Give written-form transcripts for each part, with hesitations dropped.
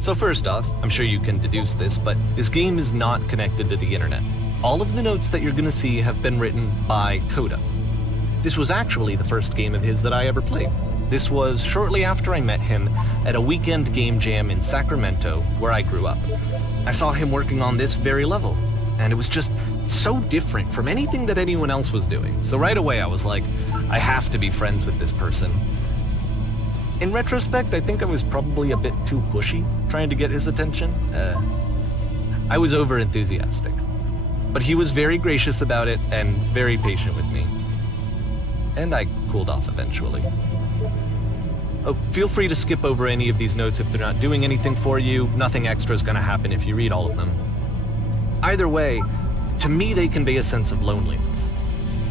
So first off, I'm sure you can deduce this, but this game is not connected to the internet. All of the notes that you're gonna see have been written by Coda. This was actually the first game of his that I ever played. This was shortly after I met him at a weekend game jam in Sacramento, where I grew up. I saw him working on this very level, and it was just so different from anything that anyone else was doing. So right away I was like, I have to be friends with this person. In retrospect, I think I was probably a bit too pushy trying to get his attention. I was over-enthusiastic. But he was very gracious about it and very patient with me. And I cooled off eventually. Oh, feel free to skip over any of these notes if they're not doing anything for you. Nothing extra is gonna happen if you read all of them. Either way, to me they convey a sense of loneliness.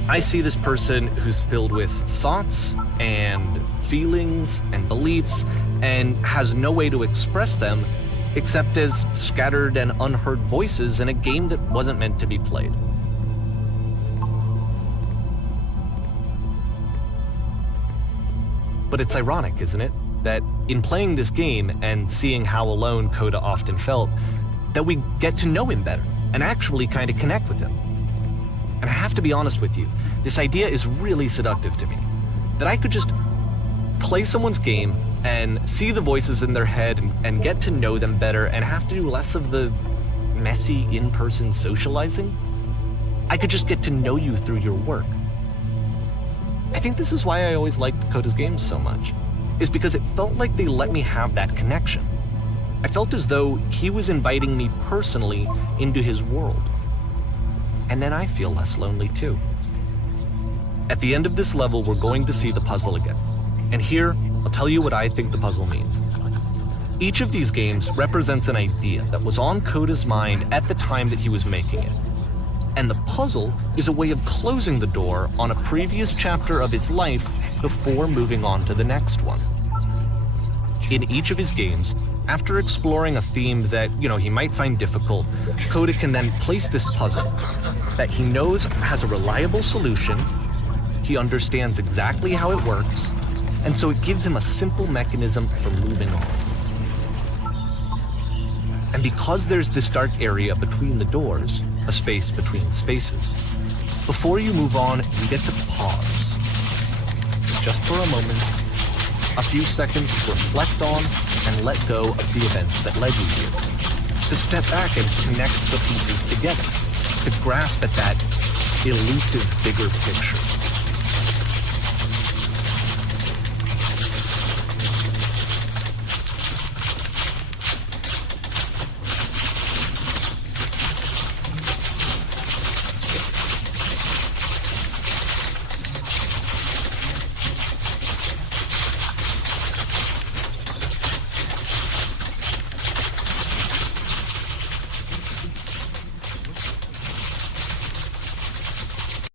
I see this person who's filled with thoughts and feelings and beliefs and has no way to express them except as scattered and unheard voices in a game that wasn't meant to be played. But it's ironic, isn't it, that in playing this game and seeing how alone Coda often felt, that we get to know him better and actually kind of connect with him. And I have to be honest with you, this idea is really seductive to me. That I could just play someone's game and see the voices in their head and get to know them better and have to do less of the messy in-person socializing. I could just get to know you through your work. I think this is why I always liked Coda's games so much, is because it felt like they let me have that connection. I felt as though he was inviting me personally into his world. And then I feel less lonely too. At the end of this level, we're going to see the puzzle again. And here, I'll tell you what I think the puzzle means. Each of these games represents an idea that was on Coda's mind at the time that he was making it. And the puzzle is a way of closing the door on a previous chapter of his life before moving on to the next one. In each of his games, after exploring a theme that, he might find difficult, Coda can then place this puzzle that he knows has a reliable solution, he understands exactly how it works, and so it gives him a simple mechanism for moving on. And because there's this dark area between the doors, a space between spaces, before you move on, you get to pause. Just for a moment, a few seconds to reflect on and let go of the events that led you here. To step back and connect the pieces together, to grasp at that elusive bigger picture.